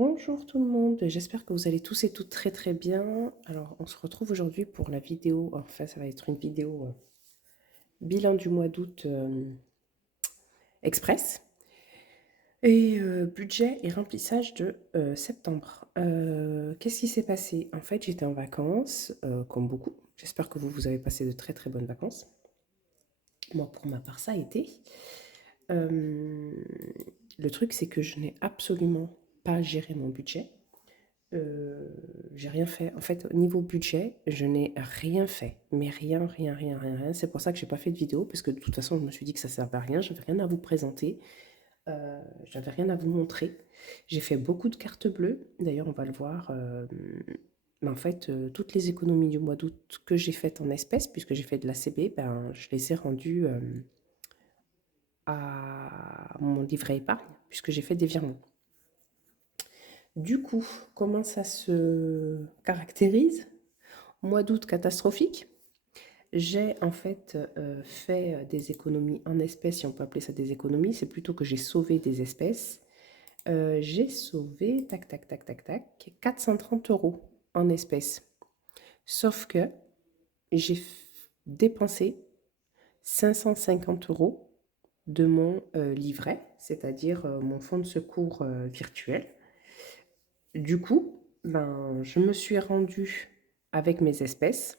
Bonjour tout le monde, j'espère que vous allez tous et toutes très très bien. Alors on se retrouve aujourd'hui pour la vidéo, enfin ça va être une vidéo bilan du mois d'août express et budget et remplissage de septembre. Qu'est-ce qui s'est passé? En fait j'étais en vacances comme beaucoup, j'espère que vous avez passé de très très bonnes vacances. Moi pour ma part ça a été. Euh, le truc c'est que je n'ai absolument pas géré mon budget. J'ai rien fait. En fait, au niveau budget, je n'ai rien fait. Mais rien, rien, rien, rien, rien. C'est pour ça que j'ai pas fait de vidéo, parce que de toute façon, je me suis dit que ça servait à rien. J'avais rien à vous présenter. J'avais rien à vous montrer. J'ai fait beaucoup de cartes bleues. D'ailleurs, on va le voir. Mais en fait, toutes les économies du mois d'août que j'ai faites en espèces, puisque j'ai fait de la CB, ben, je les ai rendues à mon livret épargne, puisque j'ai fait des virements. Du coup, comment ça se caractérise? Mois d'août catastrophique. J'ai en fait fait des économies en espèces, si on peut appeler ça des économies, c'est plutôt que j'ai sauvé des espèces. J'ai sauvé, tac, tac, tac, tac, tac, 430 euros en espèces. Sauf que j'ai dépensé 550 euros de mon livret, c'est-à-dire mon fonds de secours virtuel. Du coup, ben, je me suis rendue avec mes espèces.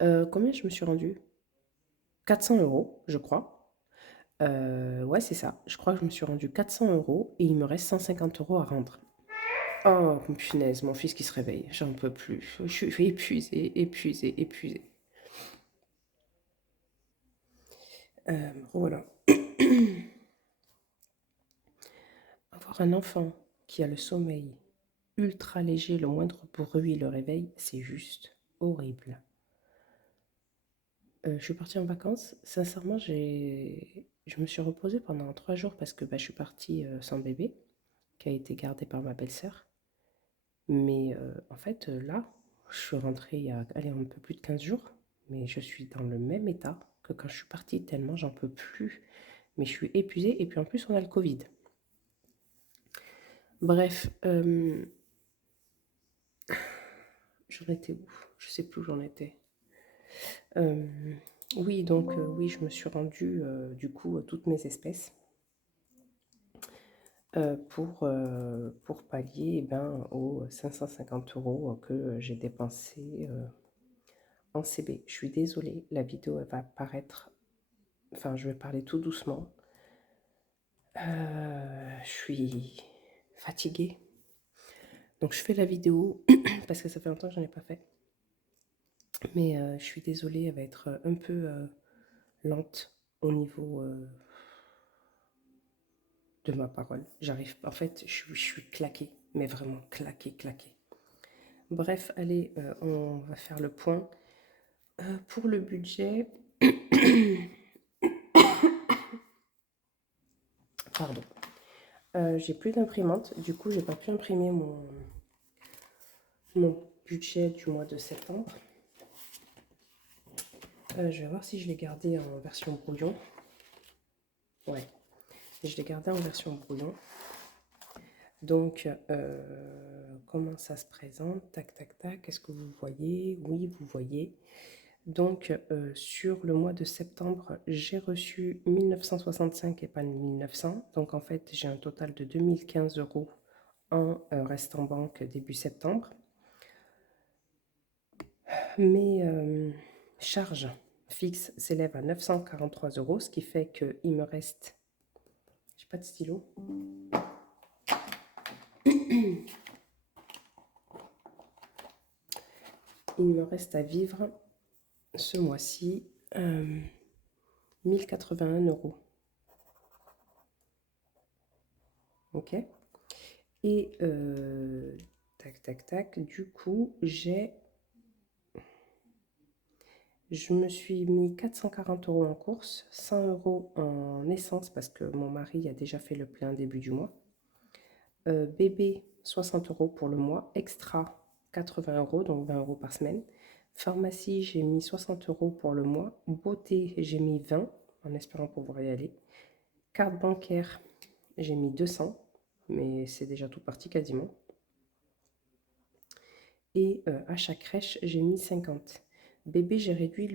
Combien je me suis rendue? 400 euros, je crois. Ouais, c'est ça. Je crois que je me suis rendue 400 euros et il me reste 150 euros à rendre. Oh, punaise, mon fils qui se réveille. J'en peux plus. Je suis épuisée, épuisée, épuisée. Voilà. Avoir un enfant qui a le sommeil ultra léger, le moindre bruit le réveil, c'est juste horrible. Je suis partie en vacances. Sincèrement, je me suis reposée pendant 3 jours parce que bah, je suis partie sans bébé, qui a été gardé par ma belle-sœur. Mais en fait, là, je suis rentrée il y a allez, un peu plus de 15 jours, mais je suis dans le même état que quand je suis partie, tellement j'en peux plus. Mais je suis épuisée et puis en plus, on a le Covid. Bref, j'en étais où? Je sais plus où j'en étais. Euh, oui, donc oui, je me suis rendue du coup toutes mes espèces pour pallier aux 550 euros que j'ai dépensés en CB. Je suis désolée, la vidéo elle va paraître, enfin je vais parler tout doucement. Je suis fatiguée. Donc je fais la vidéo parce que ça fait longtemps que je n'en ai pas fait. Mais je suis désolée, elle va être un peu lente au niveau de ma parole. J'arrive, en fait, je suis claquée, mais vraiment claquée, claquée. Bref, allez, on va faire le point. Pour le budget, pardon, j'ai plus d'imprimante, du coup, j'ai pas pu imprimer mon budget du mois de septembre. Je vais voir si je l'ai gardé en version brouillon. Ouais, je l'ai gardé en version brouillon. Donc, comment ça se présente? Tac, tac, tac. Est-ce que vous voyez? Oui, vous voyez. Donc, sur le mois de septembre, j'ai reçu 1965 et pas 1900. Donc, en fait, j'ai un total de 2015 euros en reste en banque début septembre. Mes charges fixes s'élèvent à 943 euros, ce qui fait qu'il me reste... J'ai pas de stylo. Il me reste à vivre ce mois-ci 1081 euros. Ok. Et tac, tac, tac. Du coup, je me suis mis 440 euros en course, 100 euros en essence parce que mon mari a déjà fait le plein début du mois. Bébé, 60 euros pour le mois. Extra, 80 euros, donc 20 euros par semaine. Pharmacie, j'ai mis 60 euros pour le mois. Beauté, j'ai mis 20 en espérant pouvoir y aller. Carte bancaire, j'ai mis 200. mais c'est déjà tout parti quasiment. Et à chaque crèche, j'ai mis 50. Bébé, j'ai réduit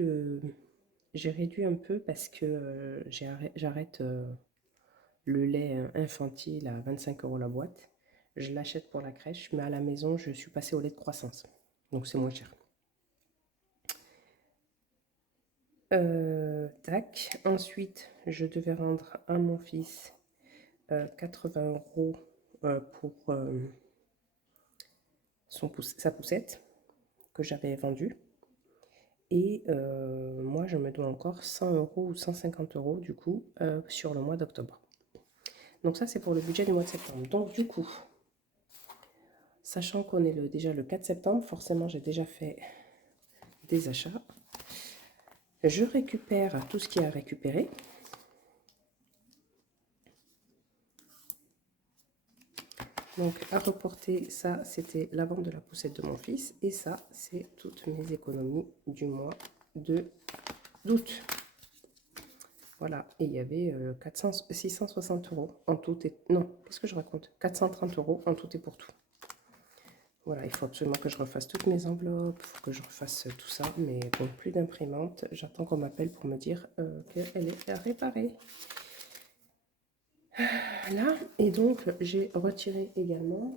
un peu parce que j'arrête le lait infantile à 25 € la boîte. Je l'achète pour la crèche, mais à la maison, je suis passée au lait de croissance. Donc c'est moins cher. Tac. Ensuite, je devais rendre à mon fils 80 € pour sa poussette que j'avais vendue. Et moi, je me dois encore 100 € ou 150 € du coup sur le mois d'octobre. Donc ça, c'est pour le budget du mois de septembre. Donc du coup, sachant qu'on est déjà le 4 septembre, forcément, j'ai déjà fait des achats. Je récupère tout ce qu'il y a à récupérer. Donc à reporter, ça c'était la vente de la poussette de mon fils. Et ça, c'est toutes mes économies du mois d'août. Voilà, et il y avait 660 € en tout et... Non, qu'est-ce que je raconte? 430 € en tout et pour tout. Voilà, il faut absolument que je refasse toutes mes enveloppes, il faut que je refasse tout ça, mais bon, plus d'imprimante. J'attends qu'on m'appelle pour me dire qu'elle est réparée. Voilà, et donc j'ai retiré également...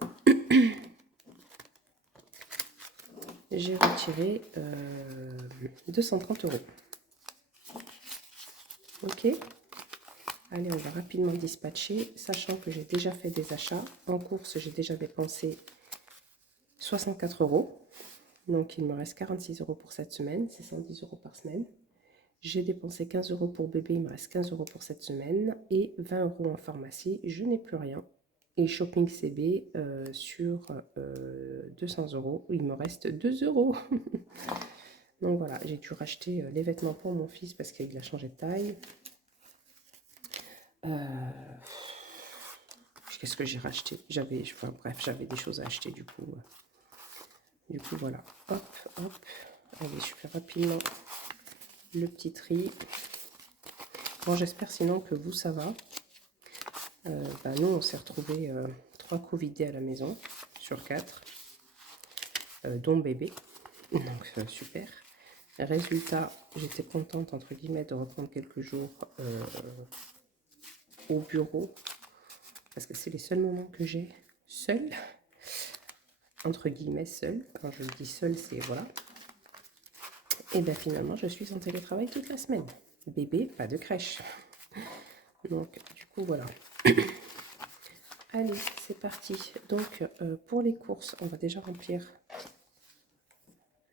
J'ai retiré 230 €. Ok. Allez, on va rapidement dispatcher, sachant que j'ai déjà fait des achats. En course, j'ai déjà dépensé 64 €. Donc, il me reste 46 € pour cette semaine. C'est 110 € par semaine. J'ai dépensé 15 € pour bébé. Il me reste 15 € pour cette semaine. Et 20 € en pharmacie. Je n'ai plus rien. Et shopping CB sur 200 €. Il me reste 2 €. Donc voilà, j'ai dû racheter les vêtements pour mon fils parce qu'il a changé de taille. Qu'est-ce que j'ai racheté? Bref, j'avais des choses à acheter du coup. Du coup, voilà. Hop, hop. Allez, je fais rapidement le petit tri. Bon, j'espère sinon que vous, ça va. Nous, on s'est retrouvés 3 Covidés à la maison sur 4, dont bébé. Donc, super. Résultat, j'étais contente, entre guillemets, de reprendre quelques jours au bureau. Parce que c'est les seuls moments que j'ai seule. Entre guillemets, seule. Quand je dis seule, c'est voilà. Et bien finalement, je suis en télétravail toute la semaine. Bébé, pas de crèche. Donc, du coup, voilà. Allez, c'est parti. Donc, pour les courses, on va déjà remplir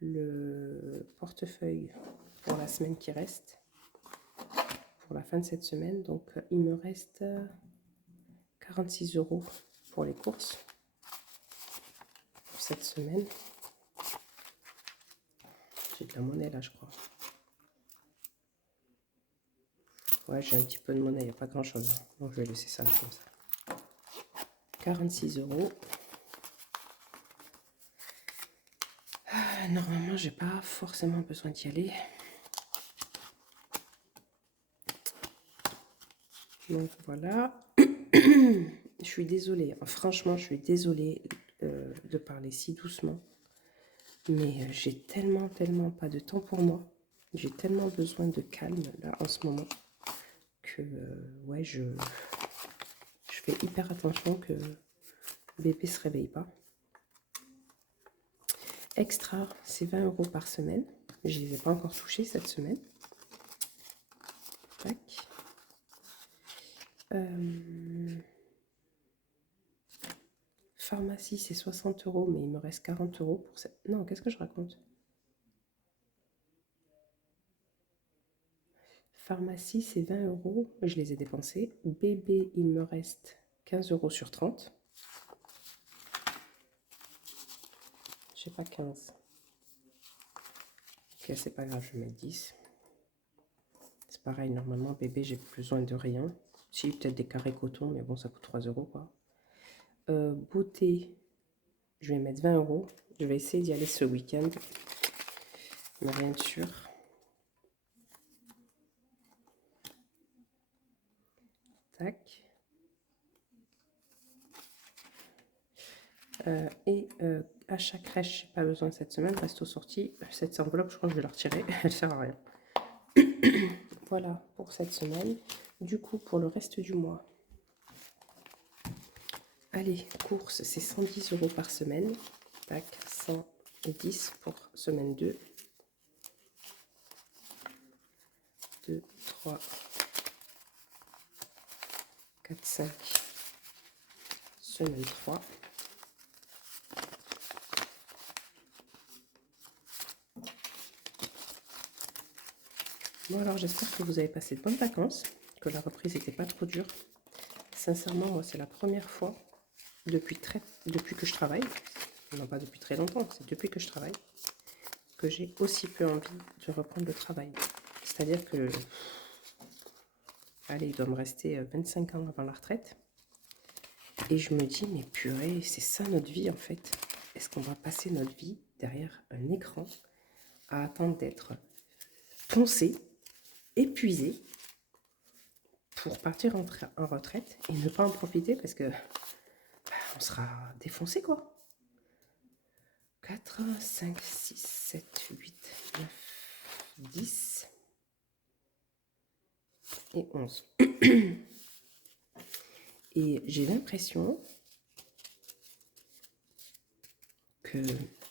le portefeuille pour la semaine qui reste. Pour la fin de cette semaine. Donc, il me reste 46 € pour les courses. Pour cette semaine. J'ai de la monnaie là, je crois. Ouais, j'ai un petit peu de monnaie, il n'y a pas grand chose. Donc, je vais laisser ça comme ça. 46 €. Normalement, j'ai pas forcément besoin d'y aller. Donc voilà. Je suis désolée. Franchement, je suis désolée de parler si doucement. Mais j'ai tellement pas de temps pour moi. J'ai tellement besoin de calme là en ce moment que ouais, je fais hyper attention que bébé se réveille pas. Extra, c'est 20 € par semaine. Je ne les ai pas encore touchés cette semaine. Tac. Pharmacie, c'est 60 €, mais il me reste 40 € pour cette... Non, qu'est-ce que je raconte? Pharmacie, c'est 20 €. Je les ai dépensés. Bébé, il me reste 15 € sur 30. Je sais pas, 15. Ok, c'est pas grave, je vais mettre 10. C'est pareil, normalement, bébé, j'ai besoin de rien. Si, peut-être des carrés coton, mais bon, ça coûte 3 € quoi. Beauté, je vais mettre 20 €. Je vais essayer d'y aller ce week-end. Mais rien de sûr. Tac. À chaque crèche, j'ai pas besoin cette semaine, reste aux sorties. Cette enveloppe, je crois que je vais la retirer, elle sert à rien. Voilà pour cette semaine. Du coup, pour le reste du mois, allez, course, c'est 110 € par semaine. Tac, 110 pour semaine 2. 2, 3, 4, 5, semaine 3. Bon alors j'espère que vous avez passé de bonnes vacances, que la reprise n'était pas trop dure. Sincèrement, moi c'est la première fois depuis que je travaille, non pas depuis très longtemps, c'est depuis que je travaille, que j'ai aussi peu envie de reprendre le travail. C'est-à-dire que, allez, il doit me rester 25 ans avant la retraite. Et je me dis, mais purée, c'est ça notre vie en fait. Est-ce qu'on va passer notre vie derrière un écran à attendre d'être poncé, épuisé, pour partir en retraite et ne pas en profiter parce que on sera défoncé quoi. 4, 5, 6, 7, 8, 9, 10 et 11. Et j'ai l'impression que,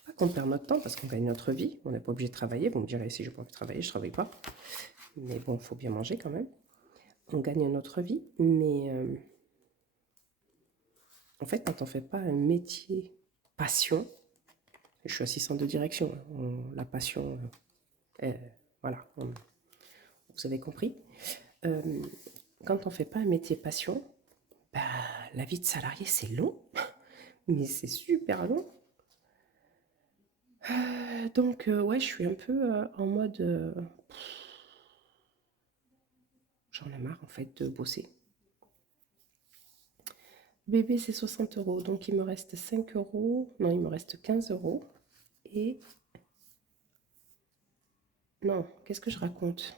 pas qu'on perd notre temps parce qu'on gagne notre vie, on n'est pas obligé de travailler. Vous me direz, si je n'ai pas envie de travailler, je ne travaille pas. Mais bon, il faut bien manger quand même. On gagne notre vie, mais en fait, quand on ne fait pas un métier passion, je suis assistante de direction, la passion, voilà, vous avez compris. Quand on ne fait pas un métier passion, bah, la vie de salarié, c'est long, mais c'est super long. Donc, ouais, je suis un peu en mode... j'en ai marre, en fait, de bosser. Bébé, c'est 60 €, donc il me reste 5 €. Non, il me reste 15 €. Et... non, qu'est-ce que je raconte?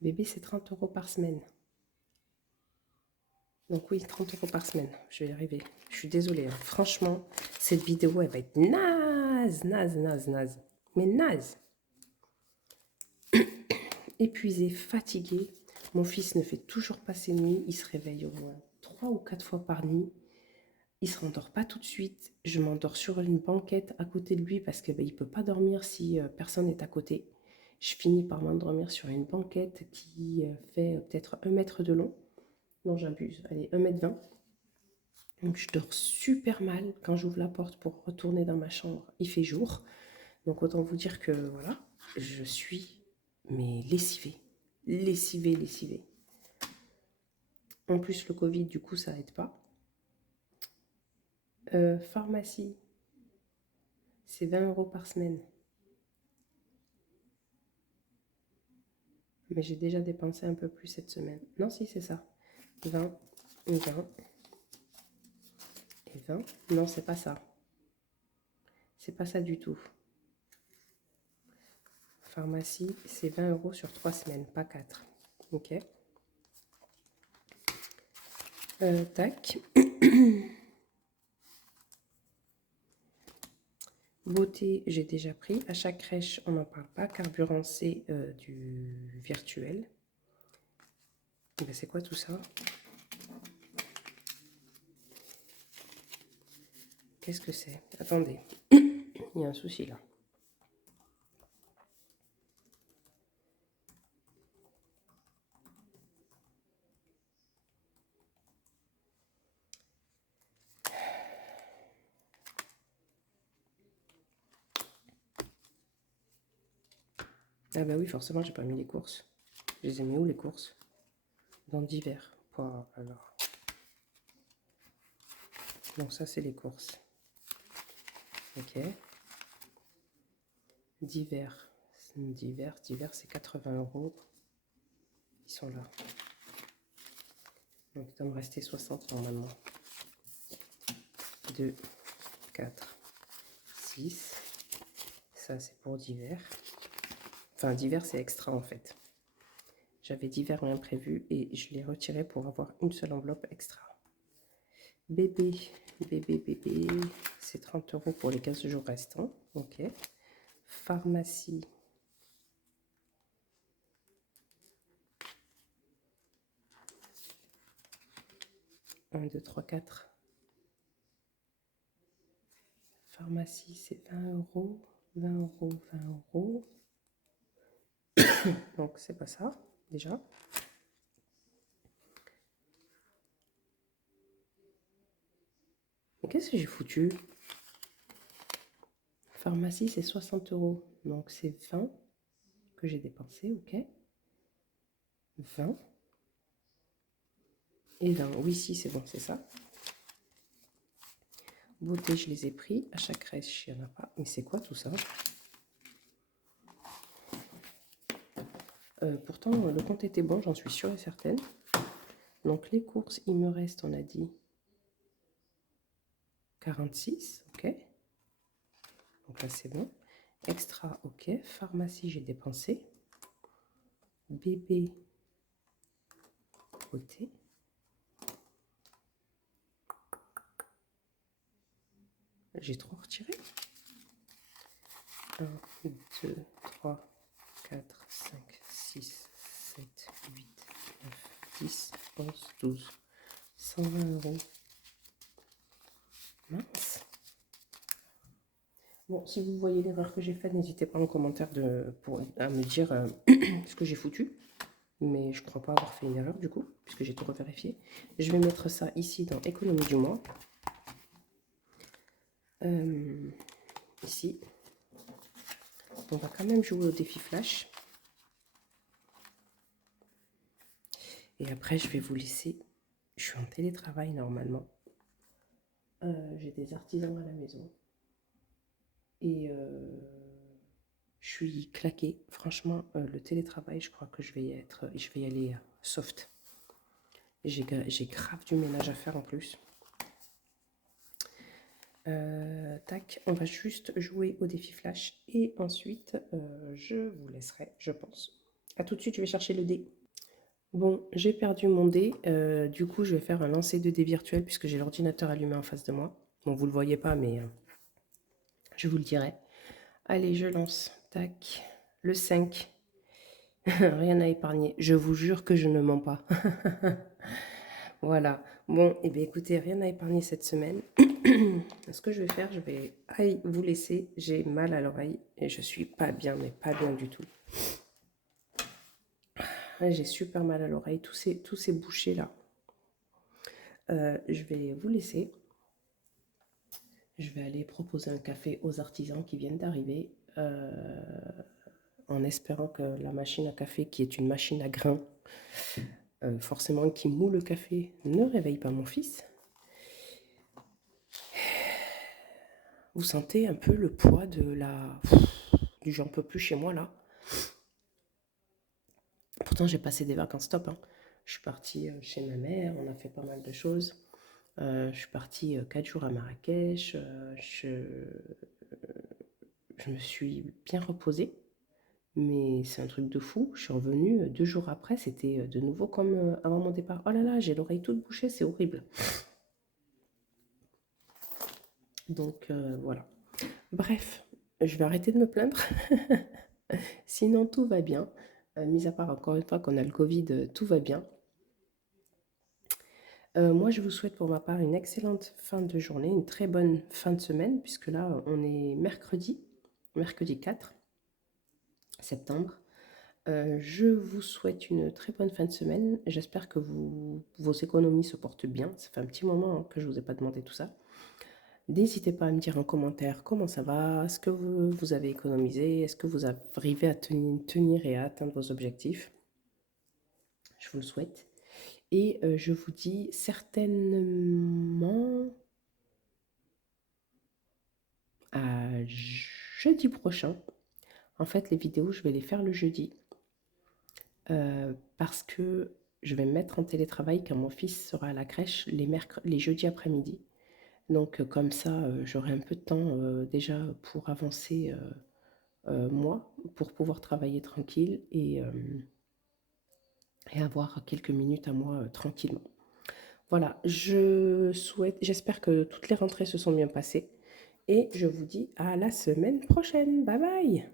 Bébé, c'est 30 € par semaine. Donc oui, 30 € par semaine. Je vais y arriver. Je suis désolée. Hein. Franchement, cette vidéo, elle va être naze, naze, naze, naze. Mais naze. Épuisée, fatiguée. Mon fils ne fait toujours pas ses nuits. Il se réveille au moins 3 ou 4 fois par nuit. Il ne se rendort pas tout de suite. Je m'endors sur une banquette à côté de lui parce qu'il ne peut pas dormir si personne n'est à côté. Je finis par m'endormir sur une banquette qui fait peut-être 1 mètre de long. Non, j'abuse. Allez, 1,20 m. Donc je dors super mal quand j'ouvre la porte pour retourner dans ma chambre. Il fait jour. Donc autant vous dire que voilà, je suis mais lessivée. Lessivée, lessivée. En plus, le Covid, du coup, ça aide pas. Pharmacie, c'est 20 € par semaine. Mais j'ai déjà dépensé un peu plus cette semaine. Non, si, c'est ça. 20, 20 et 20. Non, c'est pas ça. C'est pas ça du tout. Pharmacie, c'est 20 € sur 3 semaines, pas 4. Ok. Tac. Beauté, j'ai déjà pris. À chaque crèche, on n'en parle pas. Carburant, c'est du virtuel. Ben, c'est quoi tout ça? Qu'est-ce que c'est? Attendez, il y a un souci là. Ah bah oui, forcément, j'ai pas mis les courses. Je les ai mis où les courses? Dans divers. Oh, alors. Donc ça, c'est les courses. Ok. Divers. Divers, c'est 80 €. Ils sont là. Donc il doit me rester 60 normalement. 2, 4, 6. Ça, c'est pour divers. Enfin, divers, c'est extra en fait. J'avais divers mais imprévus et je l'ai retiré pour avoir une seule enveloppe extra. Bébé, bébé, c'est 30 € pour les 15 jours restants. Ok. Pharmacie. 1, 2, 3, 4. Pharmacie, c'est 20 €. 20 €, 20 €. Donc, c'est pas ça, déjà. Mais qu'est-ce que j'ai foutu? Pharmacie, c'est 60 €. Donc, c'est 20 que j'ai dépensé, ok. 20 et 20. Oui, si, c'est bon, c'est ça. Beauté, je les ai pris. À chaque crèche, il n'y en a pas. Mais c'est quoi tout ça? Pourtant, le compte était bon, j'en suis sûre et certaine. Donc, les courses, il me reste, on a dit, 46, ok. Donc là, c'est bon. Extra, ok. Pharmacie, j'ai dépensé. Bébé, beauté. J'ai trop retiré. 1, 2, 3, 4, 5, 6, 7, 8, 9, 10, 11, 12. 120 €. Mince. Bon, si vous voyez l'erreur que j'ai faite, n'hésitez pas en commentaire à me dire ce que j'ai foutu. Mais je ne crois pas avoir fait une erreur du coup, puisque j'ai tout revérifié. Je vais mettre ça ici dans économie du mois. Ici. On va quand même jouer au défi flash. Et après, je vais vous laisser. Je suis en télétravail normalement. J'ai des artisans à la maison. Et je suis claquée. Franchement, le télétravail, je crois que je vais y aller soft. J'ai grave du ménage à faire en plus. Tac, on va juste jouer au défi flash et ensuite je vous laisserai, je pense. A tout de suite, je vais chercher le dé. Bon, j'ai perdu mon dé. Du coup, je vais faire un lancer de dés virtuel puisque j'ai l'ordinateur allumé en face de moi. Bon, vous le voyez pas, mais je vous le dirai. Allez, je lance. Tac. Le 5. Rien à épargner. Je vous jure que je ne mens pas. Voilà. Bon, et bien écoutez, rien à épargner cette semaine. Ce que je vais faire, je vais vous laisser. J'ai mal à l'oreille et je suis pas bien, mais pas bien du tout. J'ai super mal à l'oreille, tous ces bouchées là. Je vais vous laisser. Je vais aller proposer un café aux artisans qui viennent d'arriver. En espérant que la machine à café, qui est une machine à grains, forcément qui moule le café, ne réveille pas mon fils. Vous sentez un peu le poids du j'en peux plus chez moi là. Pourtant j'ai passé des vacances top. Hein. Je suis partie chez ma mère, on a fait pas mal de choses. Je suis partie 4 jours à Marrakech. Je me suis bien reposée. Mais c'est un truc de fou. Je suis revenue 2 jours après, c'était de nouveau comme avant mon départ. Oh là là, j'ai l'oreille toute bouchée, c'est horrible. Donc voilà. Bref, je vais arrêter de me plaindre. Sinon, tout va bien. Mis à part encore une fois qu'on a le Covid, tout va bien. Moi, je vous souhaite pour ma part une excellente fin de journée, une très bonne fin de semaine, puisque là, on est mercredi 4 septembre. Je vous souhaite une très bonne fin de semaine. J'espère que vos économies se portent bien. Ça fait un petit moment que je ne vous ai pas demandé tout ça. N'hésitez pas à me dire en commentaire comment ça va, ce que vous avez économisé, est-ce que vous arrivez à tenir et à atteindre vos objectifs. Je vous le souhaite. Et je vous dis certainement à jeudi prochain. En fait, les vidéos, je vais les faire le jeudi. Parce que je vais me mettre en télétravail quand mon fils sera à la crèche les jeudis après-midi. Donc comme ça, j'aurai un peu de temps déjà pour avancer moi, pour pouvoir travailler tranquille et avoir quelques minutes à moi tranquillement. Voilà, j'espère que toutes les rentrées se sont bien passées et je vous dis à la semaine prochaine. Bye bye!